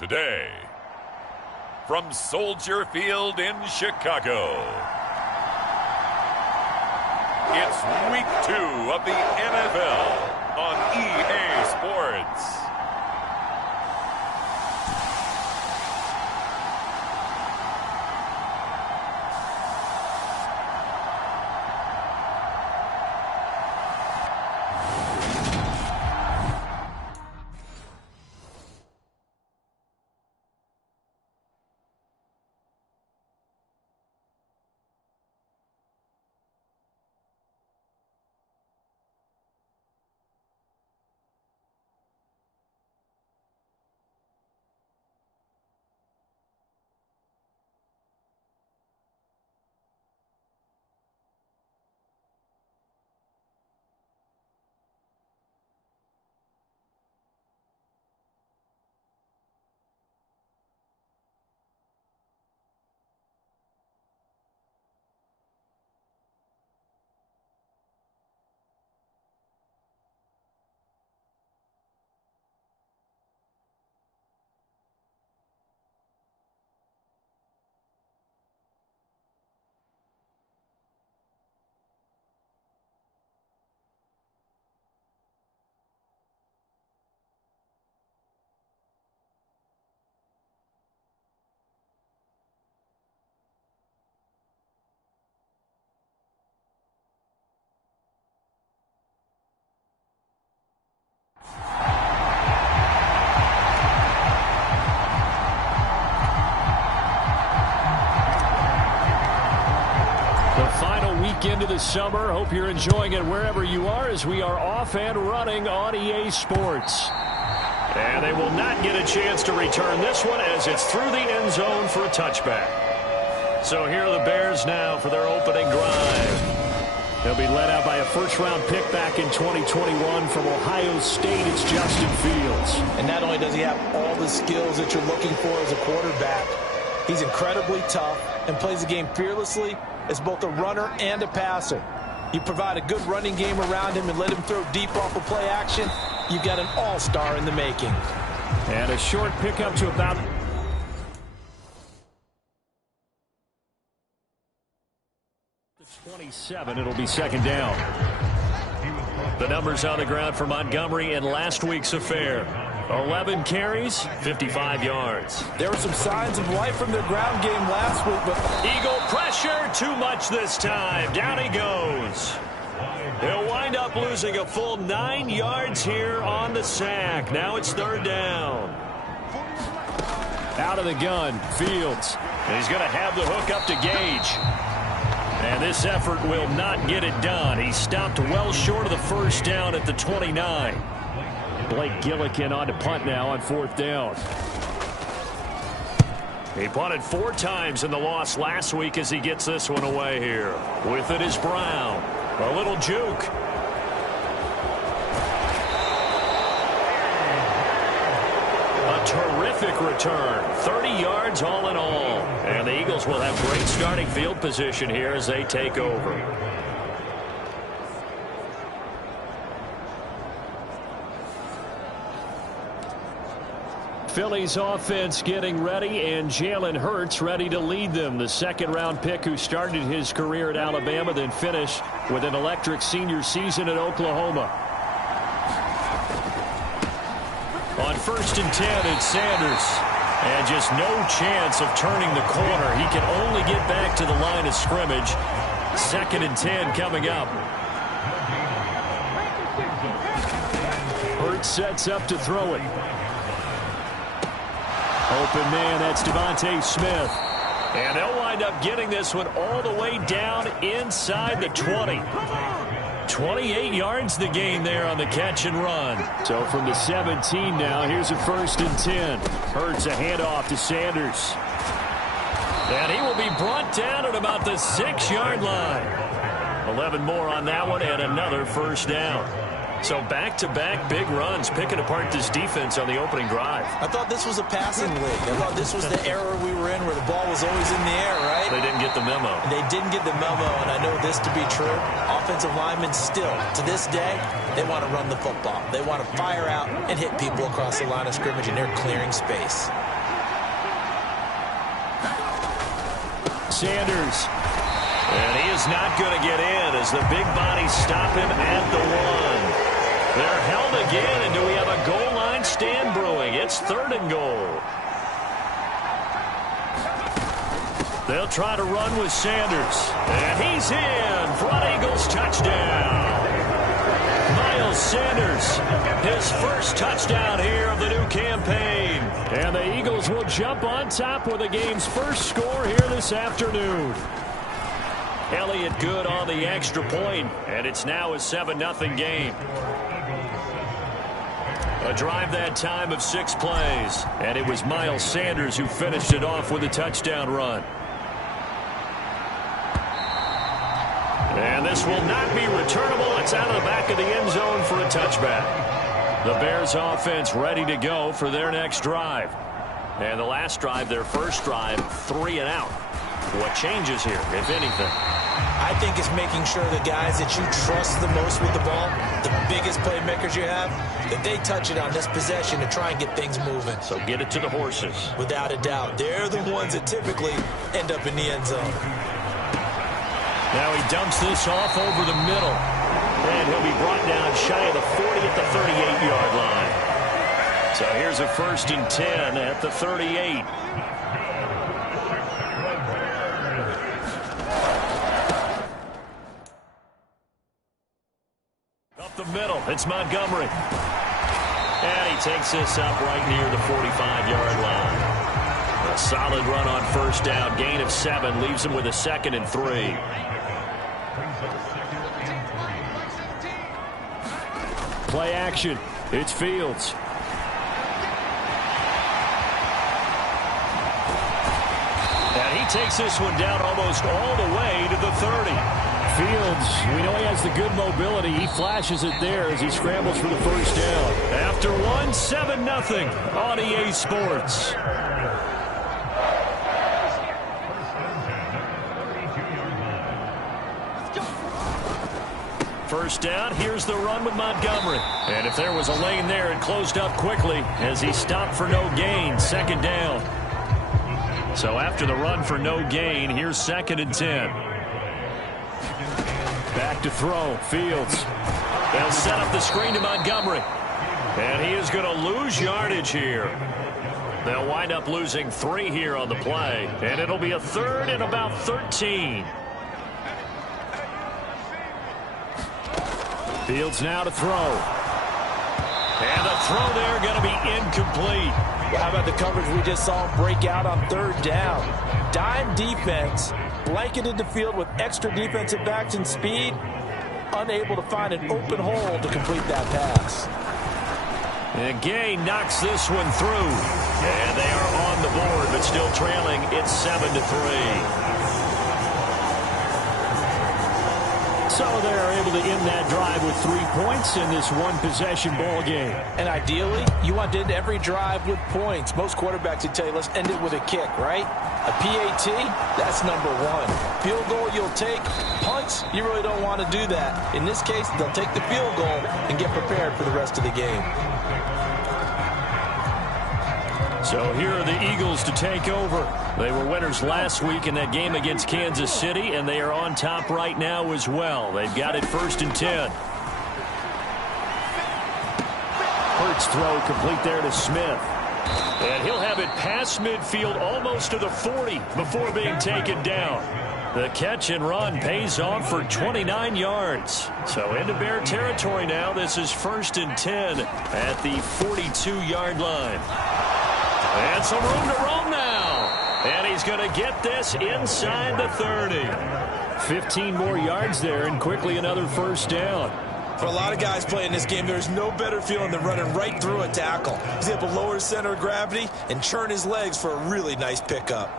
Today, from Soldier Field in Chicago, it's Week 2 of the NFL on EA Sports. Into the summer. Hope you're enjoying it wherever you are as we are off and running on EA Sports. And they will not get a chance to return this one as it's through the end zone for a touchback. So here are the Bears now for their opening drive. They'll be led out by a first-round pick back in 2021 from Ohio State. It's Justin Fields. And not only does he have all the skills that you're looking for as a quarterback, he's incredibly tough and plays the game fearlessly as both a runner and a passer. You provide a good running game around him and let him throw deep off of play action, you've got an all-star in the making. And a short pickup to about 27. It'll be second down. The numbers on the ground for Montgomery in last week's affair. 11 carries, 55 yards. There were some signs of life from their ground game last week, but Eagle pressure, too much this time. Down he goes. He'll wind up losing a full 9 yards here on the sack. Now it's third down. Out of the gun, Fields. And he's going to have the hook up to Gage. And this effort will not get it done. He stopped well short of the first down at the 29. Blake Gillikin on to punt now on fourth down. He punted 4 times in the loss last week as he gets this one away here. With it is Brown. A little juke. A terrific return. 30 yards all in all. And the Eagles will have great starting field position here as they take over. Philly's offense getting ready, and Jalen Hurts ready to lead them. The second-round pick who started his career at Alabama, then finished with an electric senior season at Oklahoma. On 1st and 10, it's Sanders. And just no chance of turning the corner. He can only get back to the line of scrimmage. 2nd and 10 coming up. Hurts sets up to throw it. Open man, that's Devontae Smith. And they'll wind up getting this one all the way down inside the 20. 28 yards the gain there on the catch and run. So from the 17 now, here's a 1st and 10. Hurts a handoff to Sanders. And he will be brought down at about the 6-yard line. 11 more on that one and another first down. So back-to-back big runs, picking apart this defense on the opening drive. I thought this was a passing league. I thought this was the era we were in where the ball was always in the air, right? They didn't get the memo. They didn't get the memo, and I know this to be true. Offensive linemen still, to this day, they want to run the football. They want to fire out and hit people across the line of scrimmage, and they're clearing space. Sanders. And he is not going to get in as the big bodies stop him at the 1. They're held again, and do we have a goal line stand brewing? It's 3rd and goal. They'll try to run with Sanders. And he's in for an Eagles touchdown. Miles Sanders, his first touchdown here of the new campaign. And the Eagles will jump on top with the game's first score here this afternoon. Elliott good on the extra point, and it's now a 7-0 game. A drive that time of 6 plays, and it was Miles Sanders who finished it off with a touchdown run. And this will not be returnable. It's out of the back of the end zone for a touchback. The Bears offense ready to go for their next drive. And the last drive, their first drive, 3 and out. What changes here, if anything? I think it's making sure the guys that you trust the most with the ball, the biggest playmakers you have, that they touch it on this possession to try and get things moving. So get it to the horses. Without a doubt. They're the ones that typically end up in the end zone. Now he dumps this off over the middle. And he'll be brought down shy of the 40 at the 38-yard line. So here's a 1st and 10 at the 38. Up the middle, it's Montgomery. And he takes this up right near the 45-yard line. A solid run on first down, gain of 7, leaves him with a 2nd and 3. Play action. It's Fields. And he takes this one down almost all the way to the 30. Fields, we know he has the good mobility. He flashes it there as he scrambles for the first down. After 7-0 on EA Sports. First down, here's the run with Montgomery. And if there was a lane there, it closed up quickly as he stopped for no gain. 2nd down. So after the run for no gain, here's 2nd and 10. Back to throw, Fields. They'll set up the screen to Montgomery. And he is going to lose yardage here. They'll wind up losing 3 here on the play. And it'll be a 3rd and about 13. Fields now to throw. And the throw there going to be incomplete. Well, how about the coverage we just saw him break out on 3rd down? Dime defense, blanketed the field with extra defensive backs and speed, unable to find an open hole to complete that pass. And Gay knocks this one through. And they are on the board, but still trailing. It's 7-3. So they're able to end that drive with 3 points in this one-possession ball game. And ideally, you want to end every drive with points. Most quarterbacks would tell you, let's end it with a kick, right? A PAT, that's number 1. Field goal you'll take. Punts, you really don't want to do that. In this case, they'll take the field goal and get prepared for the rest of the game. So here are the Eagles to take over. They were winners last week in that game against Kansas City, and they are on top right now as well. They've got it 1st and 10. Hurts throw complete there to Smith. And he'll have it past midfield almost to the 40 before being taken down. The catch and run pays off for 29 yards. So into Bear territory now. This is 1st and 10 at the 42-yard line. And some room to roam now. And he's going to get this inside the 30. 15 more yards there and quickly another 1st down. For a lot of guys playing this game, there's no better feeling than running right through a tackle. He's able to lower his center of gravity and churn his legs for a really nice pickup.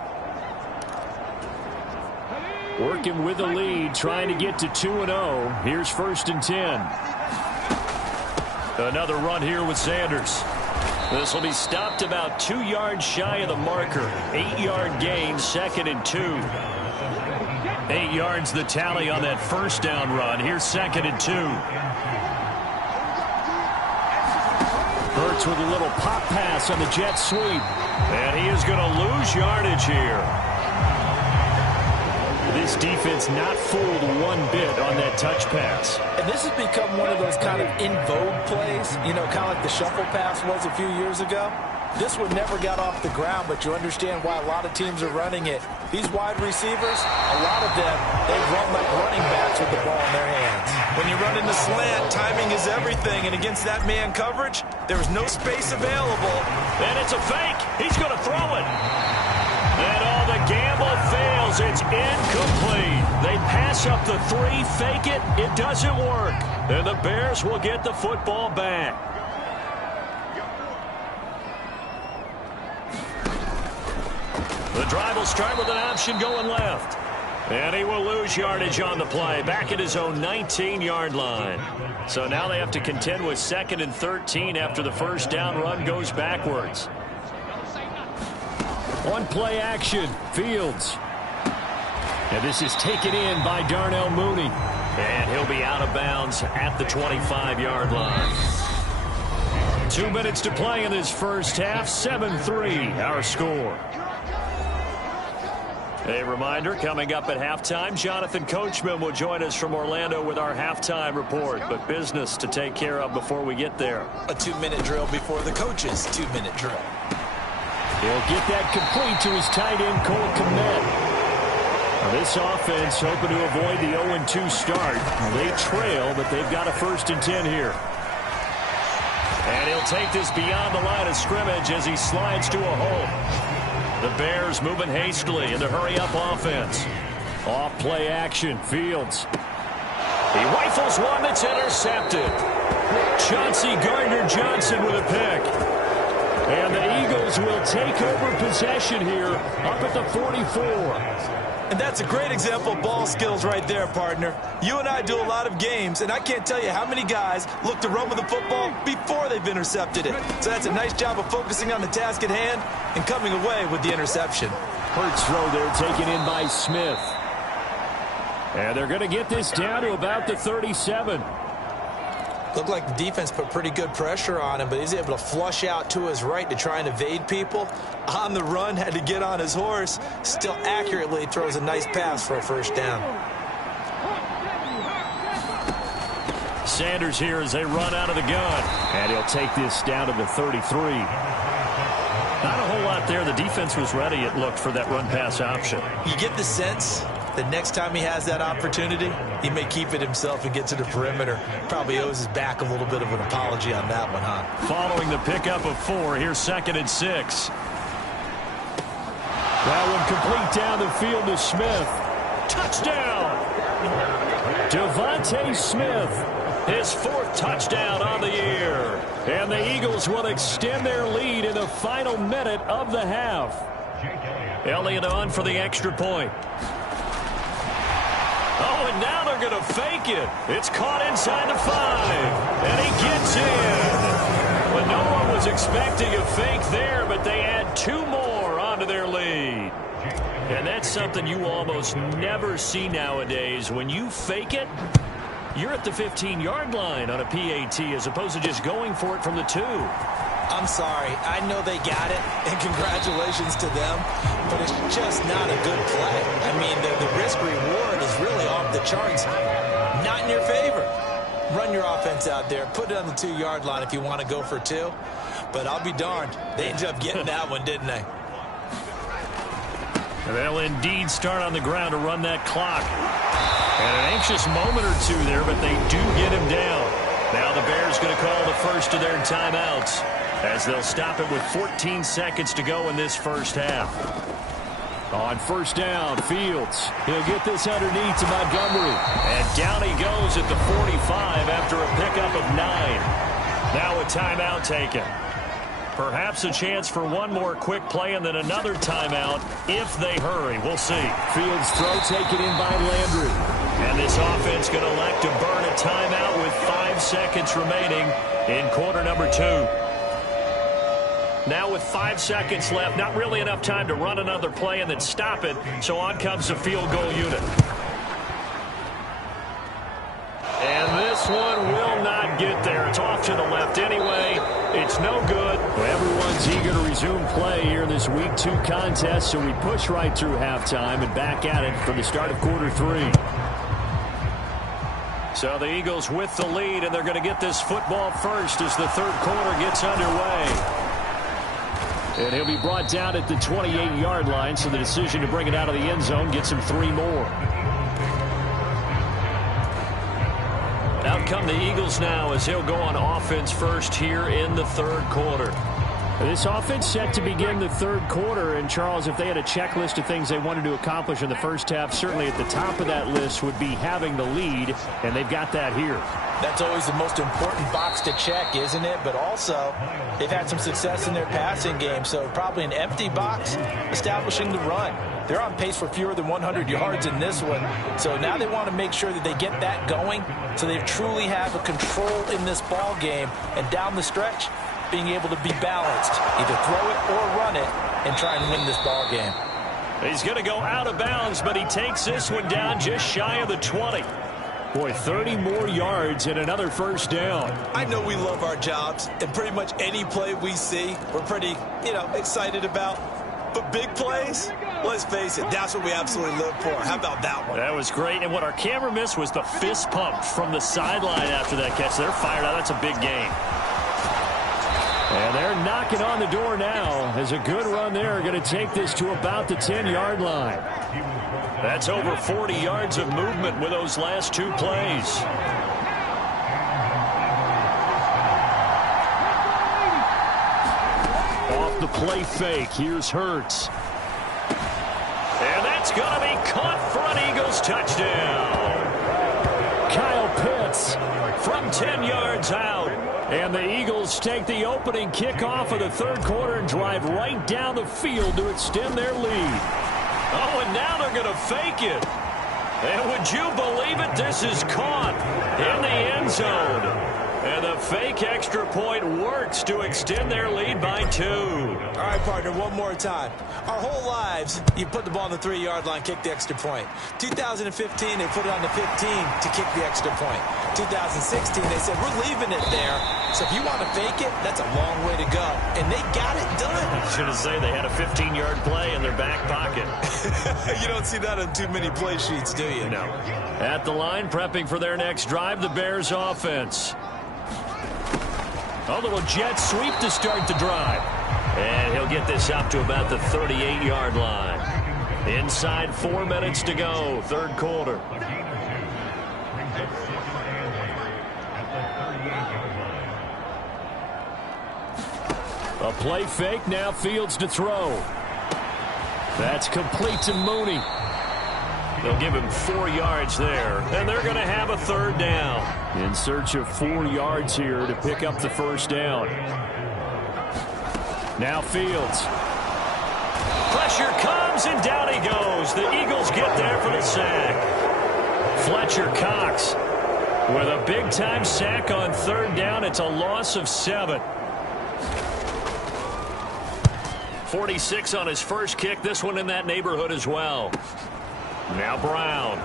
Working with the lead, trying to get to 2-0. Here's 1st and 10. Another run here with Sanders. This will be stopped about 2 yards shy of the marker. 8-yard gain, 2nd and 2. 8 yards the tally on that 1st down run. Here's 2nd and 2. Hurts with a little pop pass on the jet sweep. And he is going to lose yardage here. this defense not fooled one bit on that touch pass. And this has become one of those kind of in vogue plays, you know, kind of like the shuffle pass was a few years ago. This one never got off the ground, but you understand why a lot of teams are running it. These wide receivers, a lot of them, they run like running backs with the ball in their hands. When you run in the slant, timing is everything, and against that man coverage, there's no space available. And it's a fake. He's going to throw it. And all the gamble fails. It's incomplete. They pass up the 3, fake it. It doesn't work. And the Bears will get the football back. The drive will start with an option going left. And he will lose yardage on the play, back at his own 19-yard line. So now they have to contend with 2nd and 13 after the first down run goes backwards. On play action, Fields. And this is taken in by Darnell Mooney. And he'll be out of bounds at the 25-yard line. 2 minutes to play in this first half, 7-3 our score. A reminder, coming up at halftime, Jonathan Coachman will join us from Orlando with our halftime report. But business to take care of before we get there. A 2-minute drill before the coach's 2-minute drill. He'll get that complete to his tight end, Cole Kmet. Now this offense hoping to avoid the 0-2 start. They trail, but they've got a 1st and 10 here. And he'll take this beyond the line of scrimmage as he slides to a hole. The Bears moving hastily in the hurry-up offense. Off play action, Fields. He rifles one that's intercepted. Chauncey Gardner-Johnson with a pick. And the Eagles will take over possession here up at the 44. And that's a great example of ball skills right there, partner. You and I do a lot of games, and I can't tell you how many guys look to run with the football before they've intercepted it. So that's a nice job of focusing on the task at hand and coming away with the interception. Hurts throw there taken in by Smith. And they're going to get this down to about the 37. Looked like the defense put pretty good pressure on him, but he's able to flush out to his right to try and evade people. On the run, had to get on his horse. Still accurately throws a nice pass for a 1st down. Sanders here as they run out of the gun. And he'll take this down to the 33. Not a whole lot there. The defense was ready, it looked, for that run-pass option. You get the sense the next time he has that opportunity, he may keep it himself and get to the perimeter. Probably owes his back a little bit of an apology on that one, huh? Following the pickup of 4, here's 2nd and 6. That one complete down the field to Smith. Touchdown! Devontae Smith, his 4th touchdown on the year. And the Eagles will extend their lead in the final minute of the half. Elliott on for the extra point. Oh, and now they're going to fake it. It's caught inside the 5. And he gets in. But no one was expecting a fake there, but they add 2 more onto their lead. And that's something you almost never see nowadays. When you fake it, you're at the 15-yard line on a PAT as opposed to just going for it from the 2. I'm sorry. I know they got it, and congratulations to them, but it's just not a good play. I mean, the risk-reward is really off the charts. Not in your favor. Run your offense out there. Put it on the 2-yard line if you want to go for 2. But I'll be darned. They ended up getting that one, didn't they? They'll indeed start on the ground to run that clock. And an anxious moment or 2 there, but they do get him down. Now the Bears going to call the first of their timeouts, as they'll stop it with 14 seconds to go in this first half. On 1st down, Fields. He'll get this underneath to Montgomery. And down he goes at the 45 after a pickup of 9. Now a timeout taken. Perhaps a chance for one more quick play and then another timeout if they hurry. We'll see. Fields throw taken in by Landry. And this offense going to elect to burn a timeout with 5 seconds remaining in quarter number 2. Now with 5 seconds left, not really enough time to run another play and then stop it. So on comes the field goal unit. And this one will not get there. It's off to the left anyway. It's no good. Well, everyone's eager to resume play here in this Week 2 contest, so we push right through halftime and back at it for the start of quarter 3. So the Eagles with the lead, and they're going to get this football first as the third quarter gets underway. And he'll be brought down at the 28-yard line, so the decision to bring it out of the end zone gets him 3 more. Out come the Eagles now as he'll go on offense first here in the third quarter. This offense set to begin the third quarter, and Charles, if they had a checklist of things they wanted to accomplish in the first half, certainly at the top of that list would be having the lead, and they've got that here. That's always the most important box to check, isn't it? But also, they've had some success in their passing game, so probably an empty box establishing the run. They're on pace for fewer than 100 yards in this one, so now they want to make sure that they get that going so they truly have a control in this ball game, and down the stretch, being able to be balanced, either throw it or run it, and try and win this ball game. He's going to go out of bounds, but he takes this one down just shy of the 20. Boy, 30 more yards and another first down. I know we love our jobs, and pretty much any play we see, we're pretty, excited about. But big plays, let's face it, that's what we absolutely live for. How about that one? That was great, and what our camera missed was the fist pump from the sideline after that catch. They're fired out. That's a big game. And they're knocking on the door now as a good run there are going to take this to about the 10-yard line. That's over 40 yards of movement with those last 2 plays. Off the play fake, here's Hurts. And that's going to be caught for an Eagles touchdown. Kyle Pitts from 10 yards out. And the Eagles take the opening kickoff of the third quarter and drive right down the field to extend their lead. Oh, and now they're going to fake it. And would you believe it? This is caught in the end zone. And the fake extra point works to extend their lead by 2. All right, partner, one more time. Our whole lives, you put the ball on the 3-yard line, kick the extra point. 2015, they put it on the 15 to kick the extra point. 2016, they said, we're leaving it there. So if you want to fake it, that's a long way to go. And they got it done. I was going to say they had a 15-yard play in their back pocket. You don't see that on too many play sheets, do you? No. At the line, prepping for their next drive, the Bears offense. A little jet sweep to start the drive. And he'll get this up to about the 38-yard line. Inside 4 minutes to go, third quarter. A play fake, now Fields to throw. That's complete to Mooney. They'll give him 4 yards there, and they're going to have a third down. In search of 4 yards here to pick up the first down. Now Fields. Pressure comes, and down he goes. The Eagles get there for the sack. Fletcher Cox with a big-time sack on third down. It's a loss of 7. 46 on his first kick. This one in that neighborhood as well. Now Brown.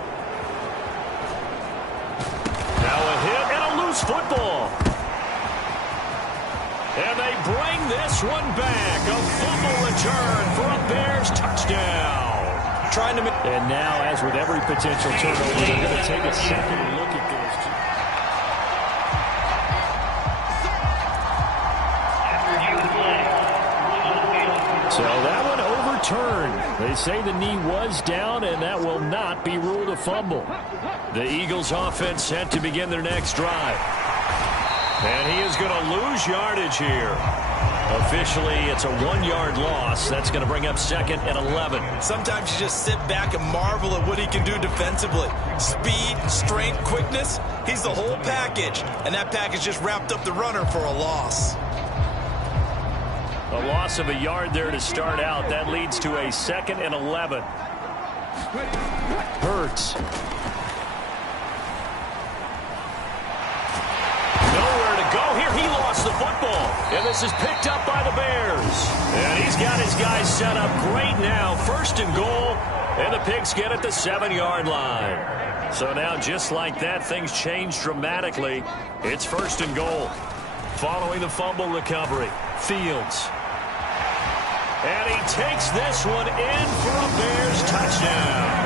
Now a hit and a loose football. And they bring this one back. A fumble return for a Bears touchdown. And now, as with every potential turnover, they're going to take a second look at those two. So that one overturned. They say the knee was down, and that will not be ruled a fumble. The Eagles offense set to begin their next drive. And he is going to lose yardage here. Officially, it's a 1-yard loss. That's going to bring up second and 11. Sometimes you just sit back and marvel at what he can do defensively. Speed, strength, quickness. He's the whole package. And that package just wrapped up the runner for a loss. A loss of a yard there to start out. That leads to a second and 11. Hurts. Nowhere to go here. He lost the football. And this is picked up by the Bears. And he's got his guys set up great now. First and goal And the Pigskin at the 7-yard line. So now, just like that, things change dramatically. It's 1st and goal. Following the fumble recovery, Fields. And he takes this one in for a Bears touchdown.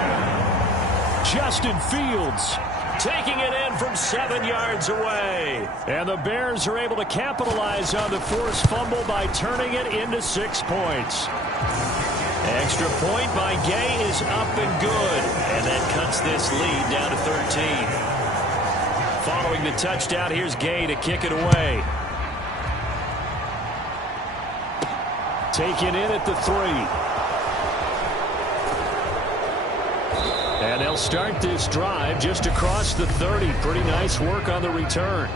Justin Fields taking it in from 7 yards away. And the Bears are able to capitalize on the forced fumble by turning it into 6 points. Extra point by Gay is up and good. And that cuts this lead down to 13. Following the touchdown, here's Gay to kick it away. Taken in at the 3. And they'll start this drive just across the 30. Pretty nice work on the return.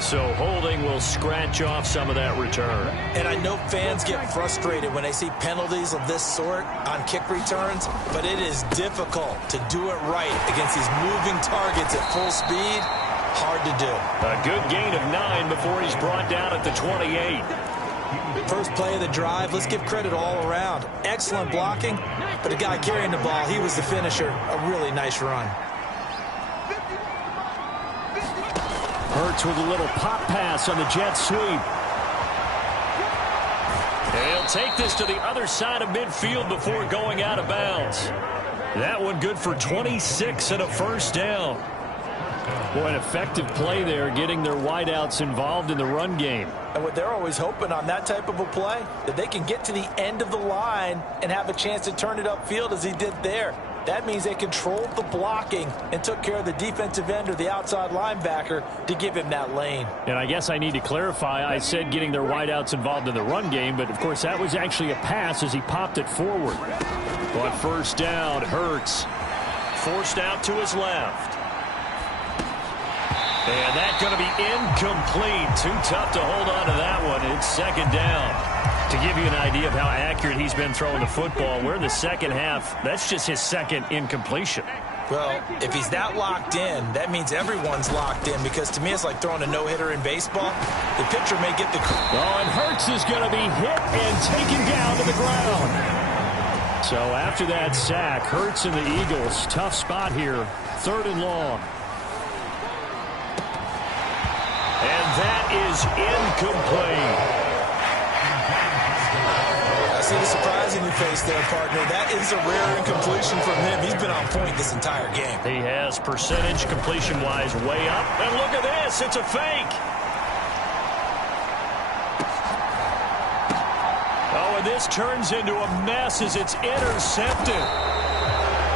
So holding will scratch off some of that return. And I know fans get frustrated when they see penalties of this sort on kick returns, but it is difficult to do it right against these moving targets at full speed. Hard to do. A good gain of 9 before he's brought down at the 28. First play of the drive, let's give credit all around. Excellent blocking, but the guy carrying the ball, he was the finisher. A really nice run. Hurts with a little pop pass on the jet sweep. He'll take this to the other side of midfield before going out of bounds. That one good for 26 and a first down. Boy, an effective play there, getting their wideouts involved in the run game. And what they're always hoping on that type of a play, that they can get to the end of the line and have a chance to turn it upfield as he did there. That means they controlled the blocking and took care of the defensive end or the outside linebacker to give him that lane. And I guess I need to clarify, I said getting their wideouts involved in the run game, but of course that was actually a pass as he popped it forward. But first down, Hurts forced out to his left. And that's going to be incomplete. Too tough to hold on to that one. It's 2nd down. To give you an idea of how accurate he's been throwing the football, we're in the second half. That's just his 2nd incompletion. Well, if he's that locked in, that means everyone's locked in, because to me it's like throwing a no-hitter in baseball. The pitcher may get the... Oh, and Hurts is going to be hit and taken down to the ground. So after that sack, Hurts and the Eagles, tough spot here. 3rd and long. And that is incomplete. I see the surprise in your face there, partner. That is a rare incompletion from him. He's been on point this entire game. He has percentage completion-wise way up. And look at this. It's a fake. Oh, and this turns into a mess as it's intercepted.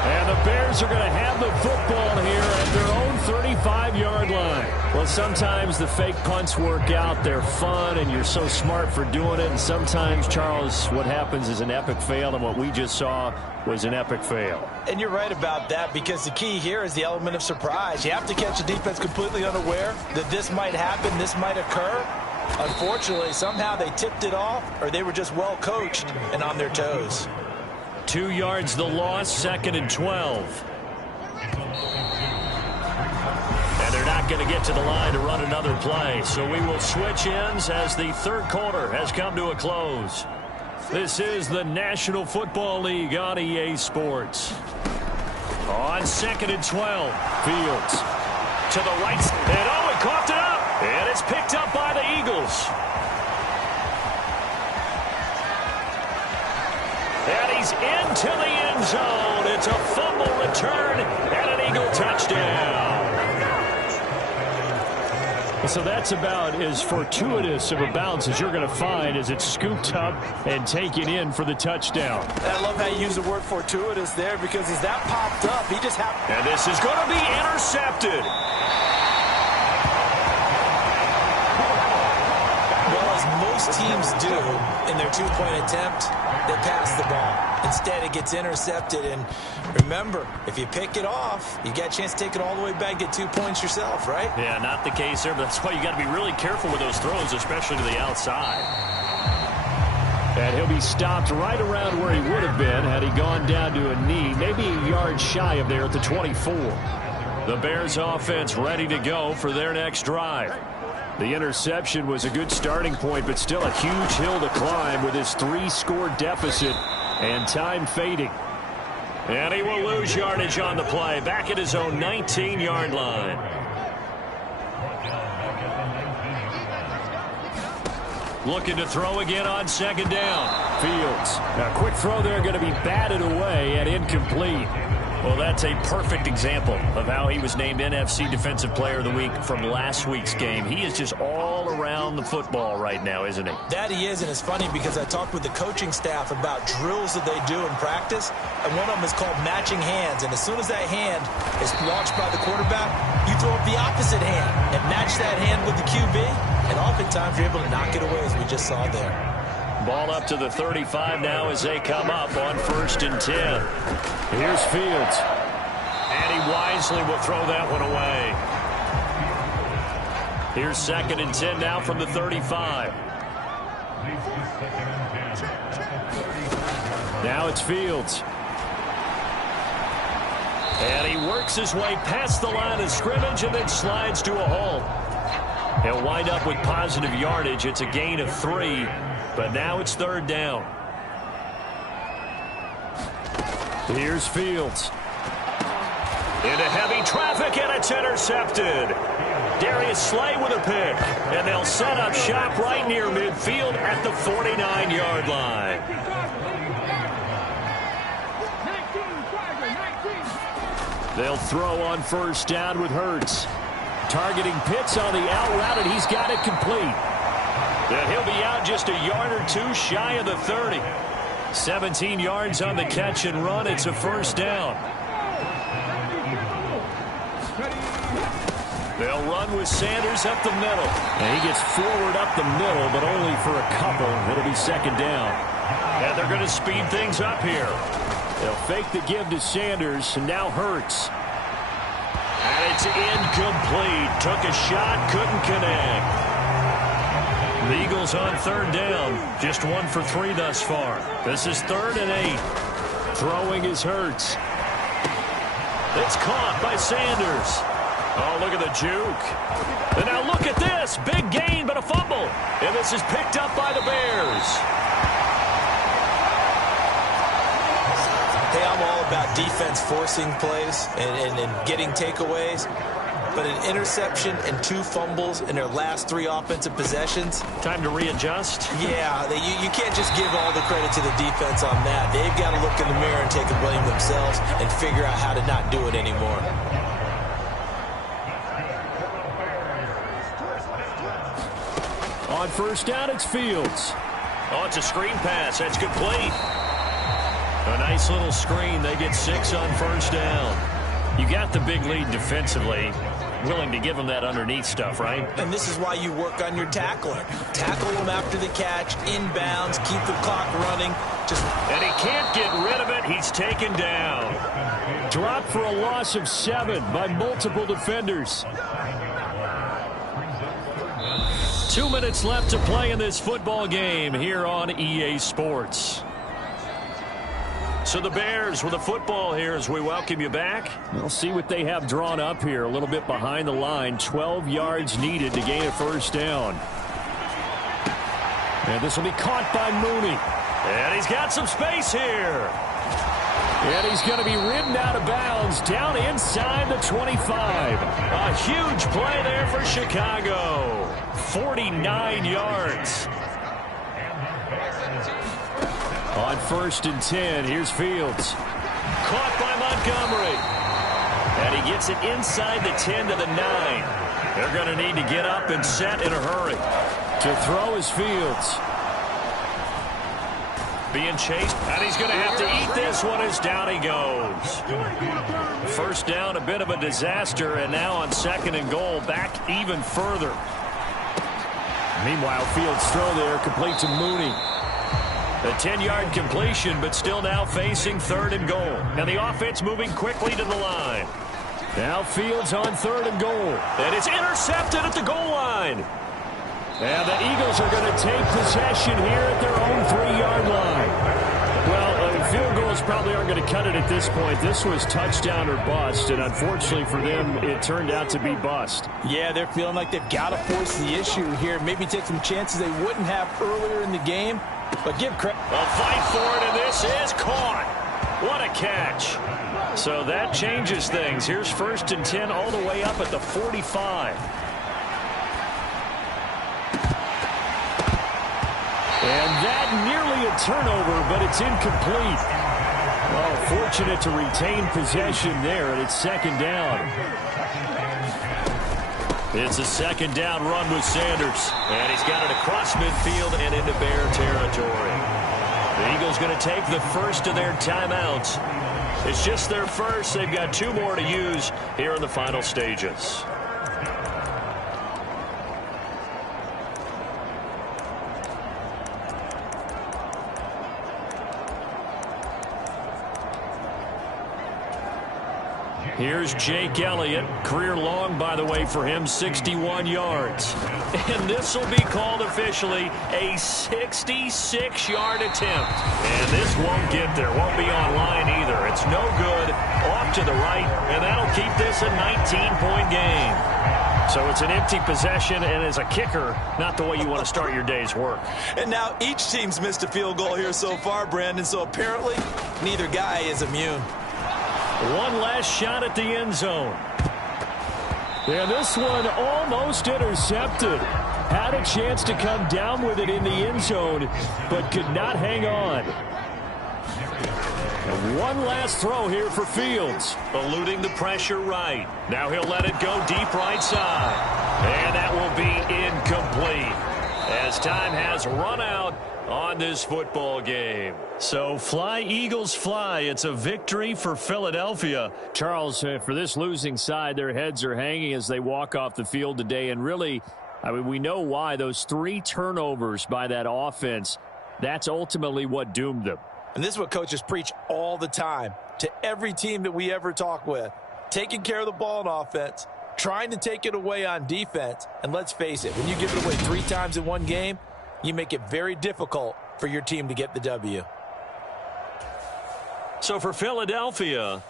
And the Bears are going to have the football here at their own 35-yard line. Well, sometimes the fake punts work out. They're fun, and you're so smart for doing it. And sometimes, Charles, what happens is an epic fail, and what we just saw was an epic fail. And you're right about that, because the key here is the element of surprise. You have to catch the defense completely unaware that this might happen, this might occur. Unfortunately, somehow they tipped it off, or they were just well coached and on their toes. 2 yards the loss, 2nd and 12. And they're not going to get to the line to run another play. So we will switch ends as the 3rd quarter has come to a close. This is the National Football League on EA Sports. On 2nd and 12, Fields to the right. And oh, it coughed it up. And it's picked up by the Eagles. And he's into the end zone. It's a fumble return and an Eagle touchdown. So that's about as fortuitous of a bounce as you're going to find as it's scooped up and taken in for the touchdown. And I love how you use the word fortuitous there, because as that popped up, he just happened. And this is going to be intercepted. Well, as most teams do in their two-point attempt, they pass the ball. Instead, it gets intercepted. And remember, if you pick it off, you got a chance to take it all the way back, get 2 points yourself, right? Yeah, not the case there, but that's why you got to be really careful with those throws, especially to the outside. And he'll be stopped right around where he would have been had he gone down to a knee, maybe a yard shy of there at the 24. The Bears offense ready to go for their next drive. The interception was a good starting point, but still a huge hill to climb with his 3-score deficit and time fading. And he will lose yardage on the play, back at his own 19-yard line. Looking to throw again on second down. Fields. Now, a quick throw there, going to be batted away and incomplete. Well, that's a perfect example of how he was named NFC Defensive Player of the Week from last week's game. He is just all around the football right now, isn't he? That he is, and it's funny because I talked with the coaching staff about drills that they do in practice, and one of them is called matching hands. And as soon as that hand is launched by the quarterback, you throw up the opposite hand and match that hand with the QB, and oftentimes you're able to knock it away, as we just saw there. Ball up to the 35 now as they come up on 1st and 10. Here's Fields. And he wisely will throw that one away. Here's 2nd and 10 now from the 35. Now it's Fields. And he works his way past the line of scrimmage and then slides to a halt. He'll wind up with positive yardage. It's a gain of 3. But now it's 3rd down. Here's Fields. Into heavy traffic, and it's intercepted. Darius Slay with a pick. And they'll set up shop right near midfield at the 49-yard line. They'll throw on 1st down with Hurts. Targeting Pitts on the out route, and he's got it complete. And he'll be out just a yard or 2 shy of the 30. 17 yards on the catch and run. It's a 1st down. They'll run with Sanders up the middle. And he gets forward up the middle, but only for a couple. It'll be 2nd down. And they're going to speed things up here. They'll fake the give to Sanders, and now Hurts. And it's incomplete. Took a shot, couldn't connect. The Eagles on 3rd down. Just 1 for 3 thus far. This is 3rd and 8. Throwing is Hurts. It's caught by Sanders. Oh, look at the juke. And now look at this. Big gain, but a fumble. And this is picked up by the Bears. Hey, I'm all about defense forcing plays and getting takeaways. But an interception and 2 fumbles in their last 3 offensive possessions. Time to readjust? Yeah, you can't just give all the credit to the defense on that. They've got to look in the mirror and take the blame themselves and figure out how to not do it anymore. On 1st down, it's Fields. Oh, it's a screen pass. That's complete. A nice little screen. They get 6 on 1st down. You got the big lead defensively. Willing to give them that underneath stuff, right? And this is why you work on your tackling. Tackle them after the catch, inbounds, keep the clock running. And he can't get rid of it. He's taken down. Dropped for a loss of 7 by multiple defenders. 2 minutes left to play in this football game here on EA Sports. So the Bears with the football here as we welcome you back. We'll see what they have drawn up here. A little bit behind the line. 12 yards needed to gain a 1st down. And this will be caught by Mooney. And he's got some space here. And he's going to be ridden out of bounds down inside the 25. A huge play there for Chicago. 49 yards. On 1st and 10, here's Fields. Caught by Montgomery. And he gets it inside the 10 to the 9. They're going to need to get up and set in a hurry. To throw is Fields. Being chased, and he's going to have to eat this one as down he goes. 1st down, a bit of a disaster, and now on 2nd and goal, back even further. Meanwhile, Fields' throw there, complete to Mooney. A 10-yard completion, but still now facing 3rd and goal. And the offense moving quickly to the line. Now Fields on 3rd and goal. And it's intercepted at the goal line. And the Eagles are going to take possession here at their own 3-yard line. Well, a field goal is probably aren't going to cut it at this point. This was touchdown or bust, and unfortunately for them, it turned out to be bust. Yeah, they're feeling like they've got to force the issue here. Maybe take some chances they wouldn't have earlier in the game. But give credit. A fight for it, and this is caught. What a catch. So that changes things. Here's 1st and 10 all the way up at the 45. And that nearly a turnover, but it's incomplete. Well, fortunate to retain possession there, and it's 2nd down. It's a 2nd down run with Sanders. And he's got it across midfield and into Bear territory. The Eagles going to take the first of their timeouts. It's just their first. They've got 2 more to use here in the final stages. Here's Jake Elliott. Career long, by the way, for him, 61 yards. And this will be called officially a 66-yard attempt. And this won't get there. Won't be on line either. It's no good. Off to the right. And that'll keep this a 19-point game. So it's an empty possession, and as a kicker, not the way you want to start your day's work. And now each team's missed a field goal here so far, Brandon, so apparently neither guy is immune. One last shot at the end zone. Yeah, this one almost intercepted. Had a chance to come down with it in the end zone, but could not hang on. And one last throw here for Fields. Eluding the pressure right. Now he'll let it go deep right side. And that will be incomplete, as time has run out on this football game. So fly, Eagles, fly. It's a victory for Philadelphia. Charles, for this losing side, their heads are hanging as they walk off the field today. And really, I mean, we know why. Those 3 turnovers by that offense, that's ultimately what doomed them. And this is what coaches preach all the time to every team that we ever talk with. Taking care of the ball on offense, trying to take it away on defense. And let's face it, when you give it away 3 times in one game, you make it very difficult for your team to get the W. So for Philadelphia,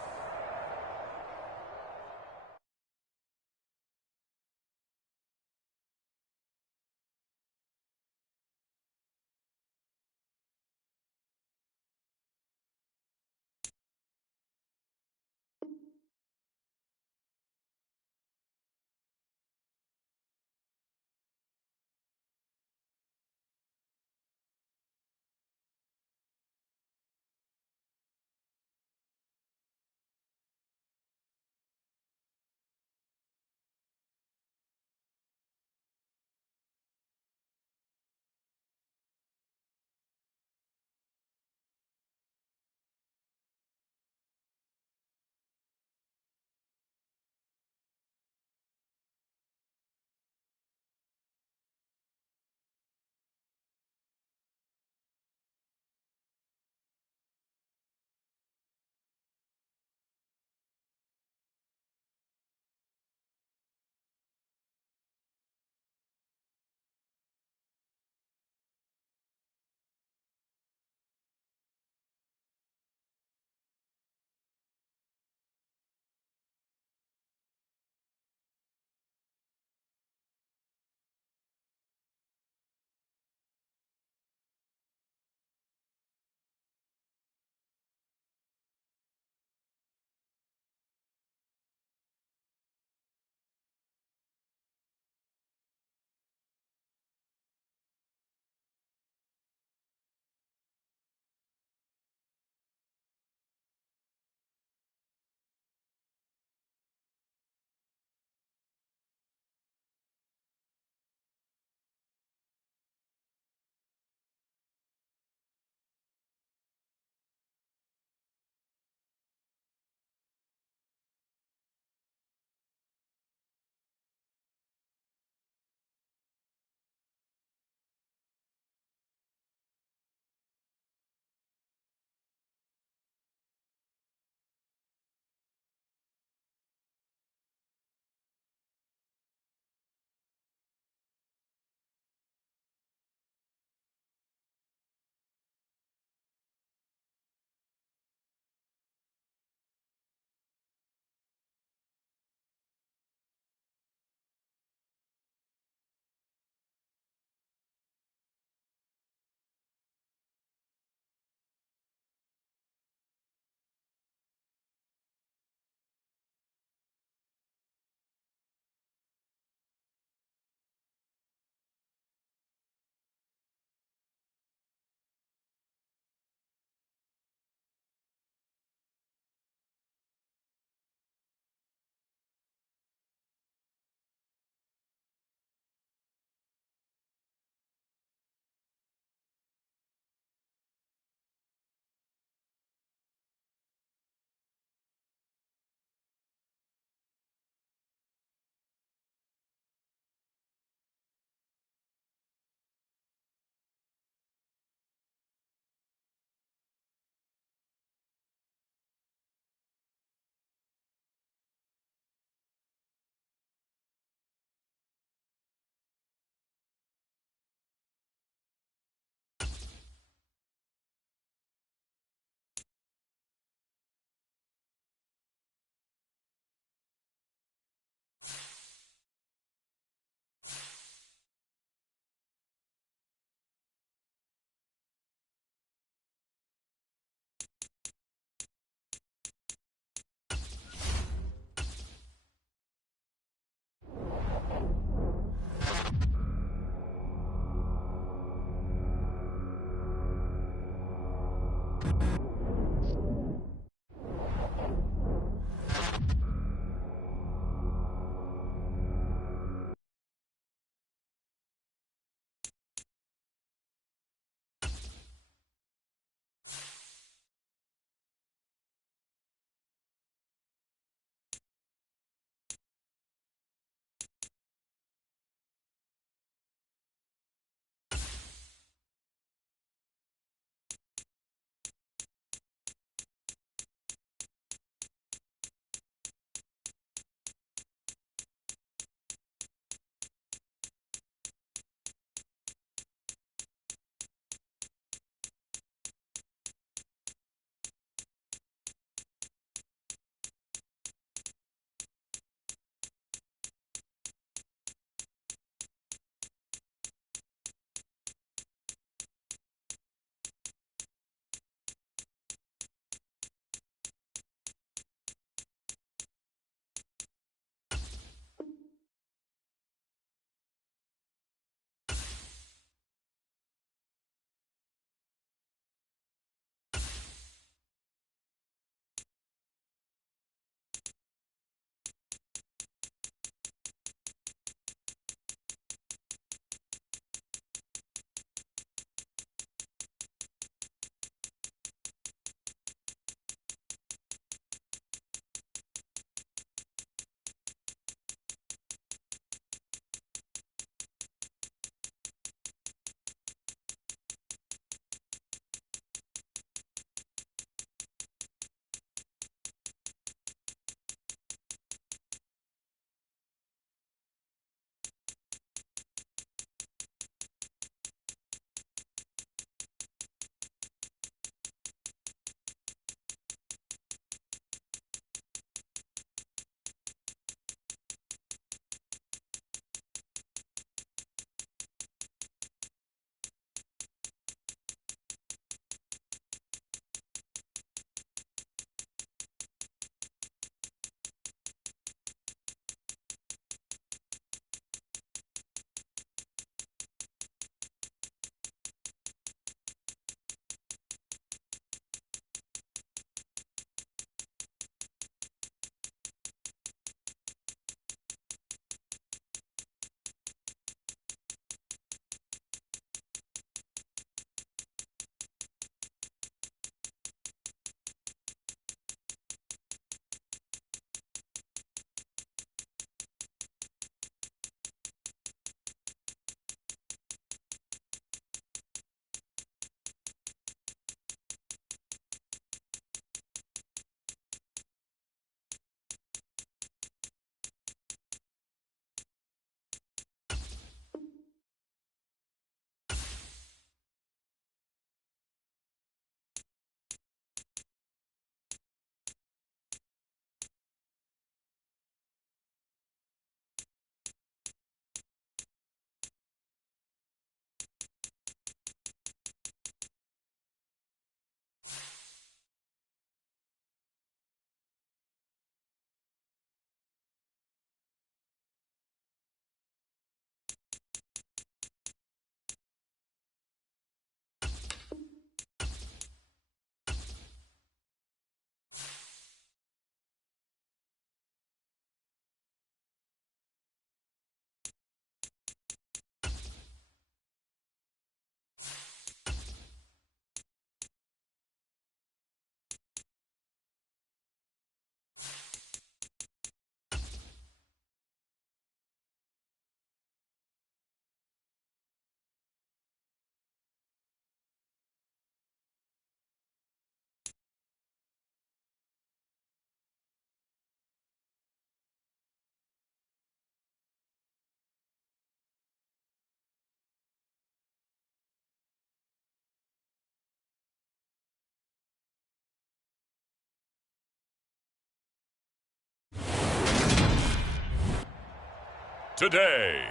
today.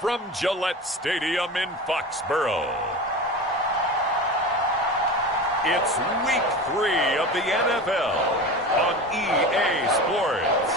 From Gillette Stadium in Foxborough, it's Week 3 of the NFL on EA Sports.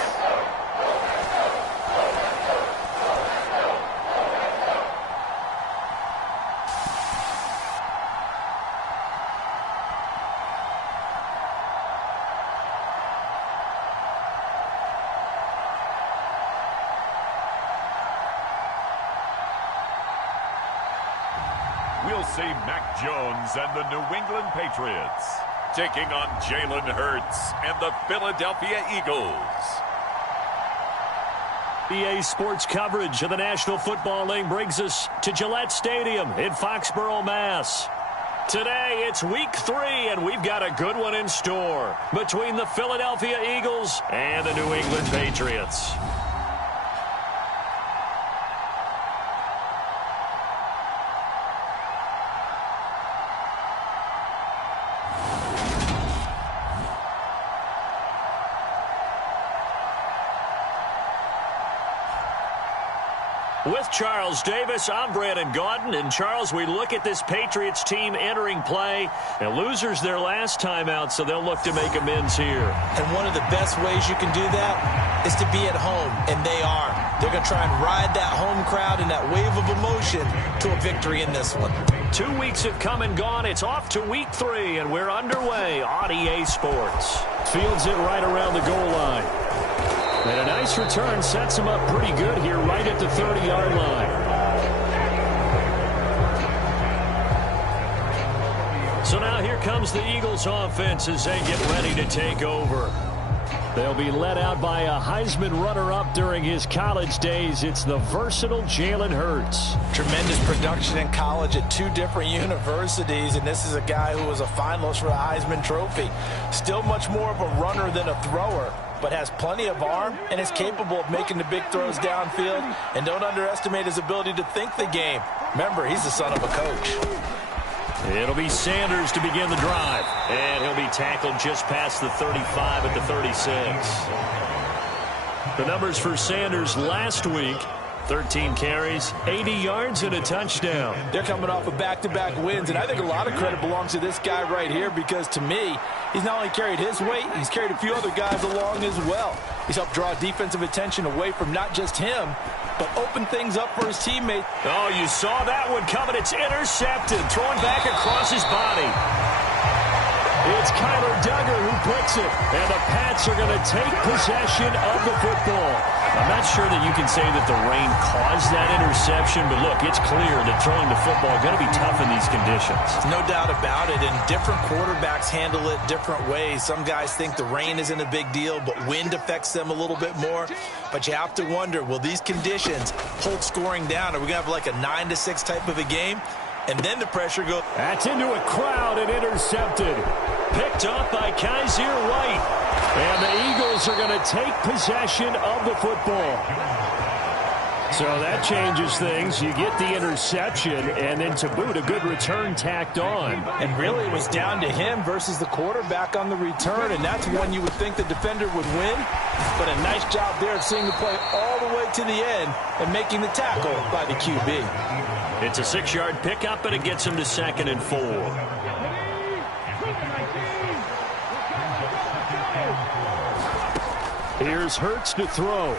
We'll see Mac Jones and the New England Patriots taking on Jalen Hurts and the Philadelphia Eagles. EA Sports coverage of the National Football League brings us to Gillette Stadium in Foxborough, Mass. Today, it's Week 3, and we've got a good one in store between the Philadelphia Eagles and the New England Patriots. With Charles Davis, I'm Brandon Gaudin. And, Charles, we look at this Patriots team entering play. And losers their last time out, so they'll look to make amends here. And one of the best ways you can do that is to be at home, and they are. They're going to try and ride that home crowd and that wave of emotion to a victory in this one. 2 weeks have come and gone. It's off to Week 3, and we're underway on EA Sports. Fields it right around the goal line. And a nice return sets him up pretty good here right at the 30-yard line. So now here comes the Eagles offense as they get ready to take over. They'll be led out by a Heisman runner-up during his college days. It's the versatile Jalen Hurts. Tremendous production in college at 2 different universities, and this is a guy who was a finalist for the Heisman Trophy. Still much more of a runner than a thrower, but has plenty of arm and is capable of making the big throws downfield. And don't underestimate his ability to think the game. Remember, he's the son of a coach. It'll be Sanders to begin the drive. And he'll be tackled just past the 35 at the 36. The numbers for Sanders last week: 13 carries, 80 yards, and a touchdown. They're coming off of back-to-back wins, and I think a lot of credit belongs to this guy right here because, to me, he's not only carried his weight, he's carried a few other guys along as well. He's helped draw defensive attention away from not just him, but open things up for his teammates. Oh, you saw that one coming. It's intercepted, thrown back across his body. It's Kyler Duggar who picks it, and the Pats are going to take possession of the football. I'm not sure that you can say that the rain caused that interception, but look, it's clear that throwing the football is going to be tough in these conditions. No doubt about it, and different quarterbacks handle it different ways. Some guys think the rain isn't a big deal, but wind affects them a little bit more. But you have to wonder, will these conditions hold scoring down? Are we going to have like a 9-6 type of a game? And then the pressure goes. That's into a crowd and intercepted. Picked up by Kaiser White. And the Eagles are going to take possession of the football. So that changes things. You get the interception, and then to boot, a good return tacked on. And really it was down to him versus the quarterback on the return, and that's when you would think the defender would win. But a nice job there of seeing the play all the way to the end and making the tackle by the QB. It's a 6-yard pickup, and it gets him to 2nd and 4. Here's Hurts to throw.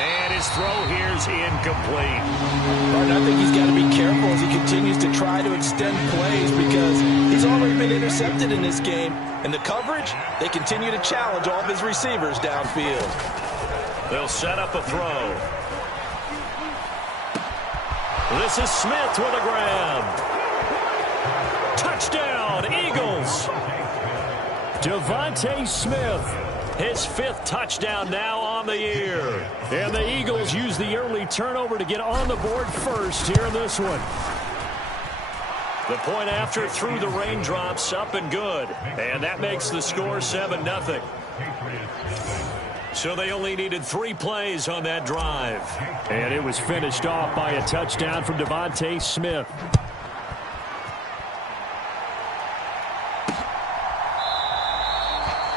And his throw here's incomplete. Martin, I think he's got to be careful as he continues to try to extend plays because he's already been intercepted in this game. And the coverage, they continue to challenge all of his receivers downfield. They'll set up a throw. This is Smith with a grab. Touchdown, Eagles. Devontae Smith, his 5th touchdown now on the year. And the Eagles use the early turnover to get on the board first here in this one. The point after through the raindrops, up and good. And that makes the score 7-0. So they only needed 3 plays on that drive. And it was finished off by a touchdown from Devontae Smith.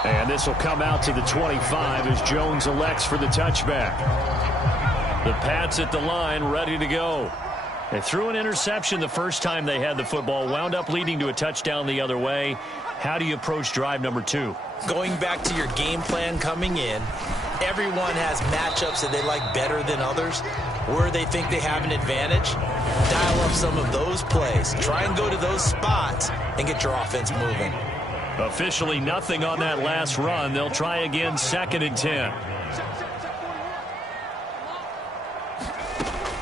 And this will come out to the 25 as Jones elects for the touchback. The Pats at the line, ready to go. They threw an interception the first time they had the football, wound up leading to a touchdown the other way. How do you approach drive number 2? Going back to your game plan coming in, everyone has matchups that they like better than others, where they think they have an advantage. Dial up some of those plays. Try and go to those spots and get your offense moving. Officially nothing on that last run. They'll try again, 2nd and 10.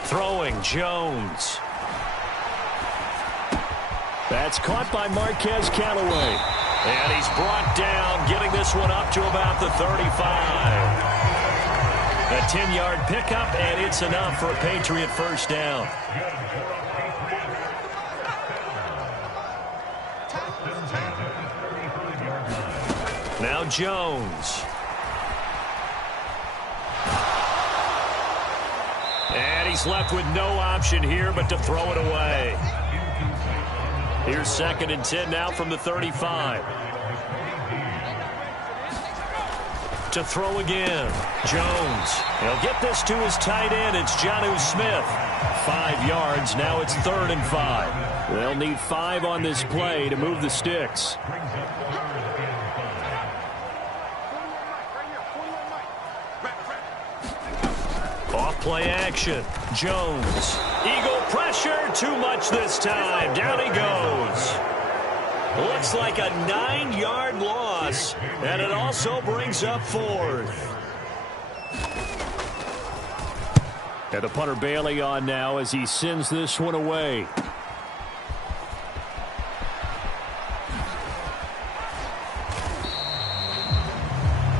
Throwing, Jones. That's caught by Marquez Callaway. And he's brought down, getting this one up to about the 35. A 10-yard pickup, and it's enough for a Patriot first down. Now Jones. And he's left with no option here but to throw it away. Here's 2nd and 10 now from the 35. To throw again. Jones. He'll get this to his tight end. It's Jonnu Smith. 5 yards. Now it's 3rd and 5. They'll need 5 on this play to move the sticks. Off play action. Jones. Eagle pressure. Too much this time. Down he goes. Looks like a 9-yard loss. And it also brings up 4th. And the punter Bailey on now as he sends this one away.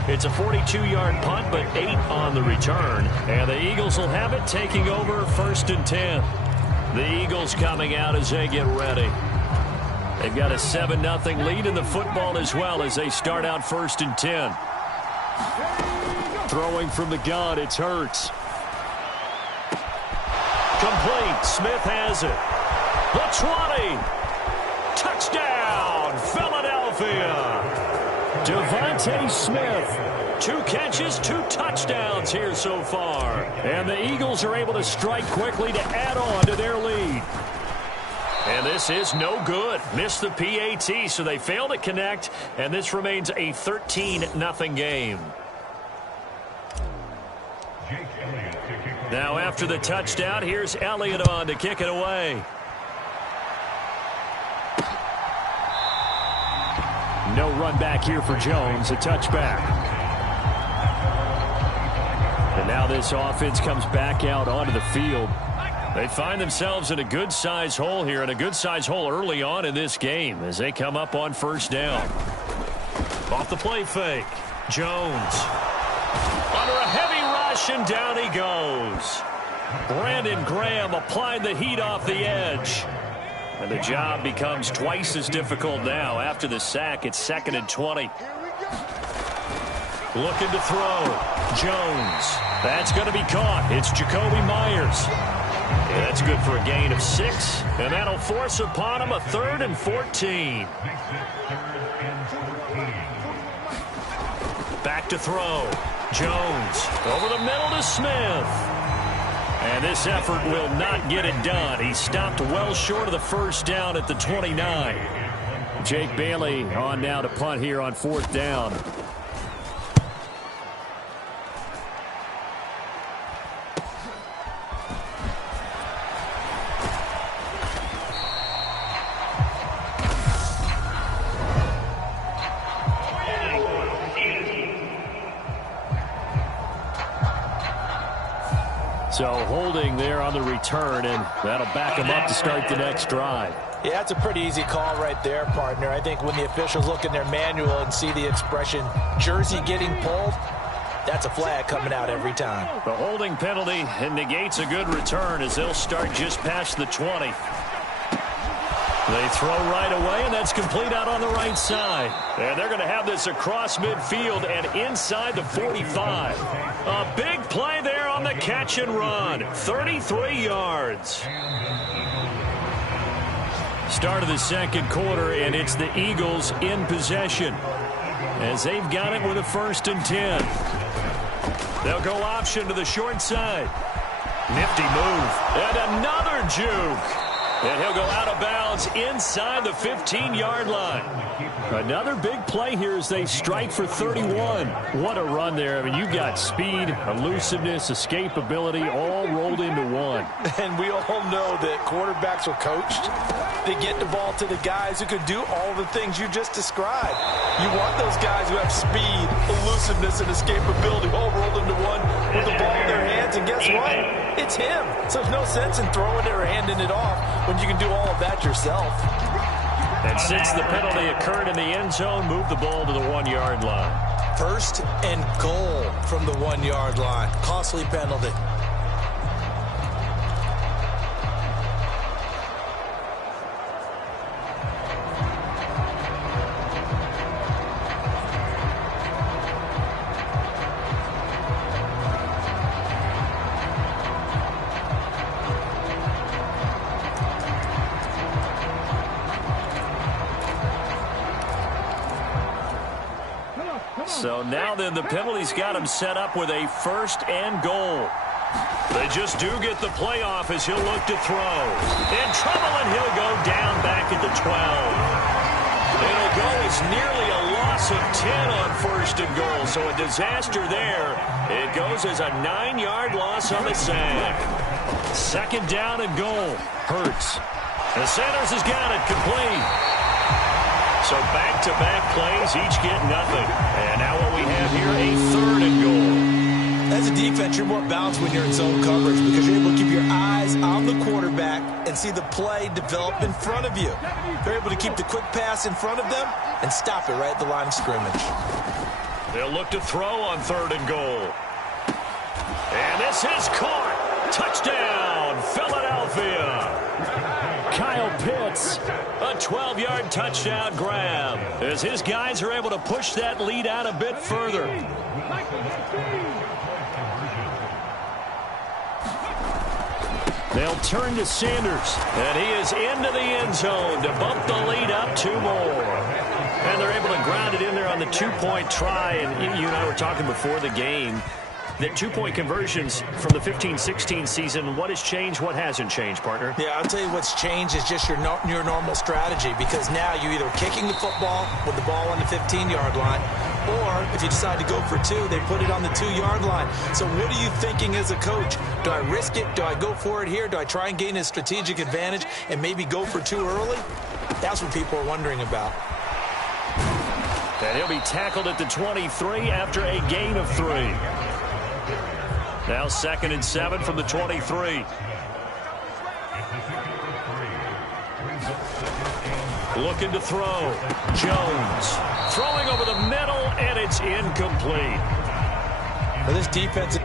It's a 42-yard punt, but 8 on the return. And the Eagles will have it, taking over 1st and 10. The Eagles coming out as they get ready. They've got a 7-0 lead in the football as well as they start out 1st and 10. Throwing from the gun, it's Hurts. Complete. Smith has it. The 20. Touchdown, Philadelphia. Devontae Smith. 2 catches, 2 touchdowns here so far. And the Eagles are able to strike quickly to add on to their lead. And this is no good. Missed the PAT, so they fail to connect. And this remains a 13-0 game. Now after the touchdown, here's Elliott on to kick it away. No run back here for Jones, a touchback. And now this offense comes back out onto the field. They find themselves in a good-sized hole here, and a good-sized hole early on in this game as they come up on 1st down. Off the play fake. Jones. Under a heavy rush, and down he goes. Brandon Graham applied the heat off the edge. And the job becomes twice as difficult now. After the sack, it's 2nd and 20. Looking to throw. Jones. That's going to be caught. It's Jacoby Myers. Yeah, that's good for a gain of 6. And that'll force upon him a 3rd and 14. Back to throw. Jones. Over the middle to Smith. And this effort will not get it done. He stopped well short of the 1st down at the 29. Jake Bailey on now to punt here on 4th down. So holding there on the return, and that'll back him up to start the next drive. Yeah, that's a pretty easy call right there, partner. I think when the officials look in their manual and see the expression jersey getting pulled, that's a flag coming out every time. The holding penalty negates a good return as they'll start just past the 20. They throw right away, and that's complete out on the right side. And they're going to have this across midfield and inside the 45. A big play there on the catch and run. 33 yards. Start of the 2nd quarter, and it's the Eagles in possession. as they've got it with a 1st and 10. They'll go option to the short side. Nifty move. And another juke. And he'll go out of bounds inside the 15-yard line. Another big play here as they strike for 31. What a run there. I mean, you've got speed, elusiveness, escapability all rolled into one. And we all know that quarterbacks are coached. They get the ball to the guys who can do all the things you just described. You want those guys who have speed, elusiveness, and escapability all rolled into one with the ball in their hands. And guess what? It's him. So there's no sense in throwing it or handing it off when you can do all of that yourself. And since the penalty occurred in the end zone, move the ball to the 1-yard line. 1st and goal from the 1-yard line. Costly penalty. So now then the penalty's got him set up with a 1st and goal. They just do get the play off as he'll look to throw. In trouble, and he'll go down back at the 12. It'll go as nearly a loss of 10 on 1st and goal. So a disaster there. It goes as a 9-yard loss on the sack. 2nd down and goal. Hurts. And Sanders has got it complete. So back-to-back plays, each get nothing. And now what we have here, a 3rd and goal. As a defense, you're more balanced when you're in zone coverage because you're able to keep your eyes on the quarterback and see the play develop in front of you. You're able to keep the quick pass in front of them and stop it right at the line of scrimmage. They'll look to throw on 3rd and goal. And this is caught. Touchdown, Philadelphia. Kyle Pitts, a 12-yard touchdown grab as his guys are able to push that lead out a bit further. They'll turn to Sanders, and he is into the end zone to bump the lead up 2 more. And they're able to ground it in there on the 2-point try, and you and I were talking before the game. That 2-point conversions from the 15-16 season, what has changed, what hasn't changed, partner? Yeah, I'll tell you what's changed is just your normal strategy because now you're either kicking the football with the ball on the 15-yard line or if you decide to go for 2, they put it on the 2-yard line. So what are you thinking as a coach? Do I risk it? Do I go for it here? Do I try and gain a strategic advantage and maybe go for 2 early? That's what people are wondering about. And he'll be tackled at the 23 after a gain of 3. Now 2nd and 7 from the 23. Looking to throw. Jones throwing over the middle, and it's incomplete. For this defense.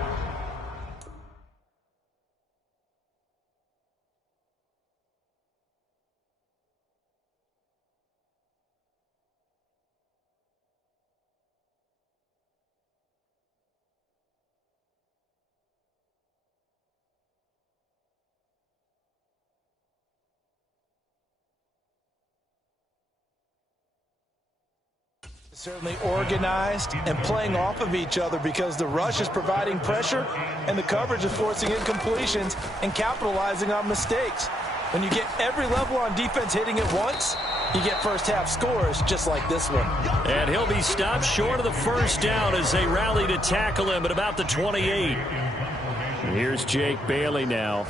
Certainly organized and playing off of each other because the rush is providing pressure and the coverage is forcing incompletions and capitalizing on mistakes. When you get every level on defense hitting at once, you get first half scores just like this one. And he'll be stopped short of the 1st down as they rally to tackle him at about the 28. And here's Jake Bailey now.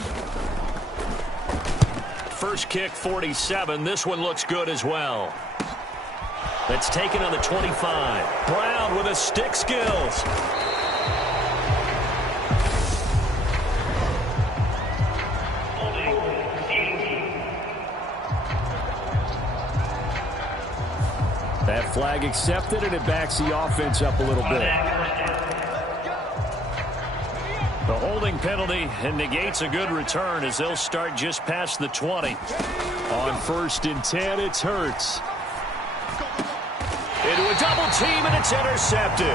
First kick 47. This one looks good as well. That's taken on the 25. Brown with his stick skills. That flag accepted, and it backs the offense up a little bit. The holding penalty and negates a good return as they'll start just past the 20. On 1st and 10, it's Hurts. Into a double team, and it's intercepted.